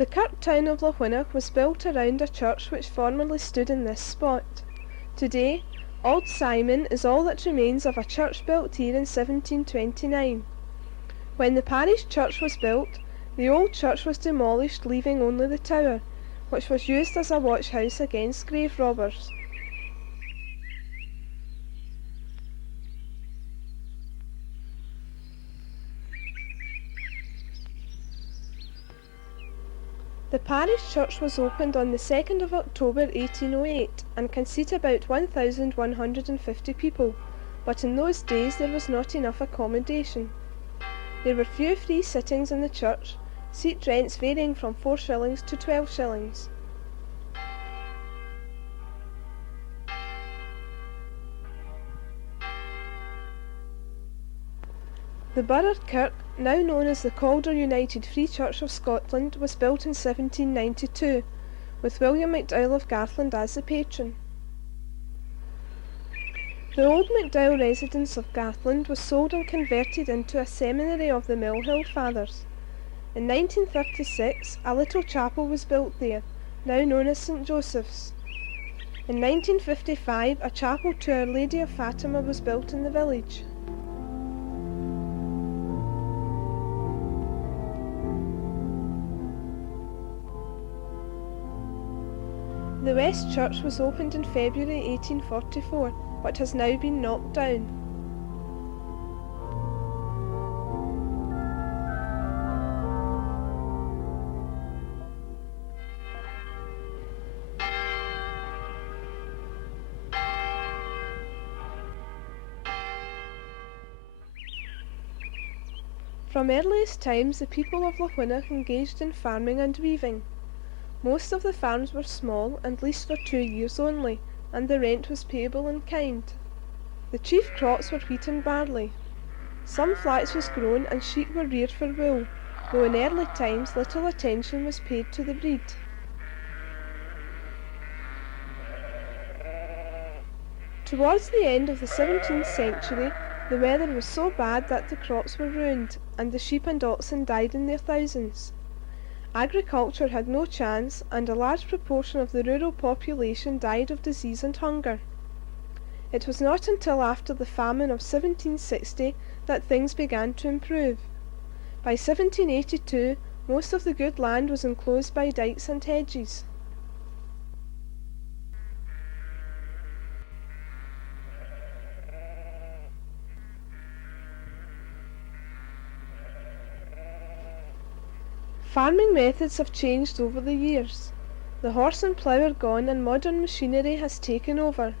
The kirk town of Lochwinmnoch was built around a church which formerly stood in this spot. Today, Old Simon is all that remains of a church built here in 1729. When the parish church was built, the old church was demolished, leaving only the tower, which was used as a watchhouse against grave robbers. The parish church was opened on the 2nd of October 1808 and can seat about 1,150 people, but in those days there was not enough accommodation. There were few free sittings in the church, seat rents varying from 4 shillings to 12 shillings. The Borough Kirk, now known as the Calder United Free Church of Scotland, was built in 1792, with William MacDowell of Garthland as the patron. The old MacDowell residence of Garthland was sold and converted into a seminary of the Mill Hill Fathers. In 1936, a little chapel was built there, now known as St Joseph's. In 1955, a chapel to Our Lady of Fatima was built in the village. The West Church was opened in February 1844, but has now been knocked down. From earliest times, the people of Lochwinmnoch engaged in farming and weaving. Most of the farms were small and leased for 2 years only, and the rent was payable in kind. The chief crops were wheat and barley. Some flax was grown and sheep were reared for wool, though in early times little attention was paid to the breed. Towards the end of the 17th century, the weather was so bad that the crops were ruined, and the sheep and oxen died in their thousands. Agriculture had no chance, and a large proportion of the rural population died of disease and hunger. It was not until after the famine of 1760 that things began to improve. By 1782, most of the good land was enclosed by dykes and hedges. Farming methods have changed over the years. The horse and plough are gone and modern machinery has taken over.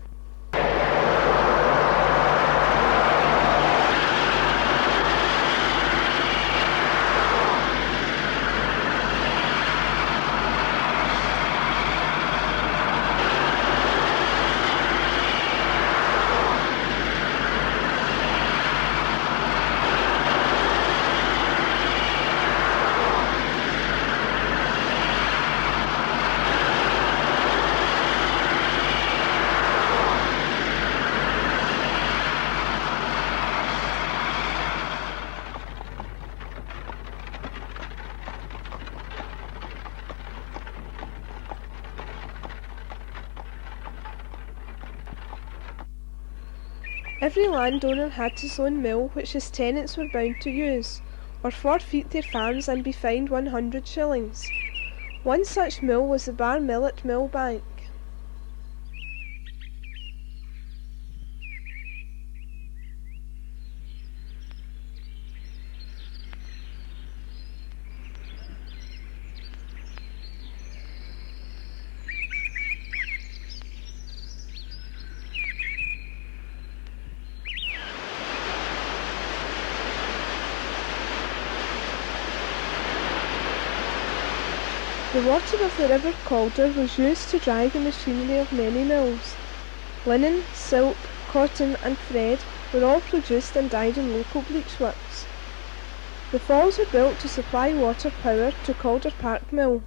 Every landowner had his own mill which his tenants were bound to use, or forfeit their farms and be fined 100 shillings. One such mill was the Bar Mill at Millbank. The water of the River Calder was used to dry the machinery of many mills. Linen, silk, cotton and thread were all produced and dyed in local bleach works. The falls were built to supply water power to Calder Park Mill.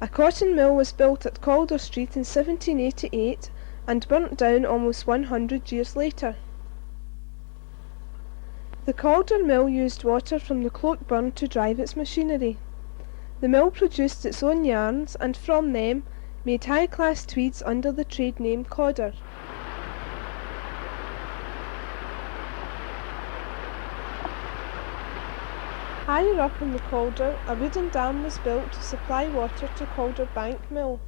A cotton mill was built at Calder Street in 1788 and burnt down almost 100 years later. The Calder Mill used water from the Cloak Burn to drive its machinery. The mill produced its own yarns, and from them made high-class tweeds under the trade name codder. Higher up in the Calder, a wooden dam was built to supply water to Calder Bank Mill.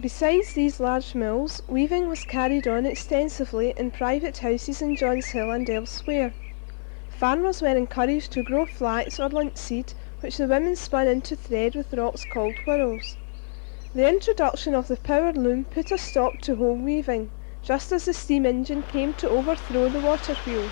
Besides these large mills, weaving was carried on extensively in private houses in Johns Hill and elsewhere. Farmers were encouraged to grow flax or linseed, which the women spun into thread with rocks called whirls. The introduction of the power loom put a stop to home weaving, just as the steam engine came to overthrow the water wheel.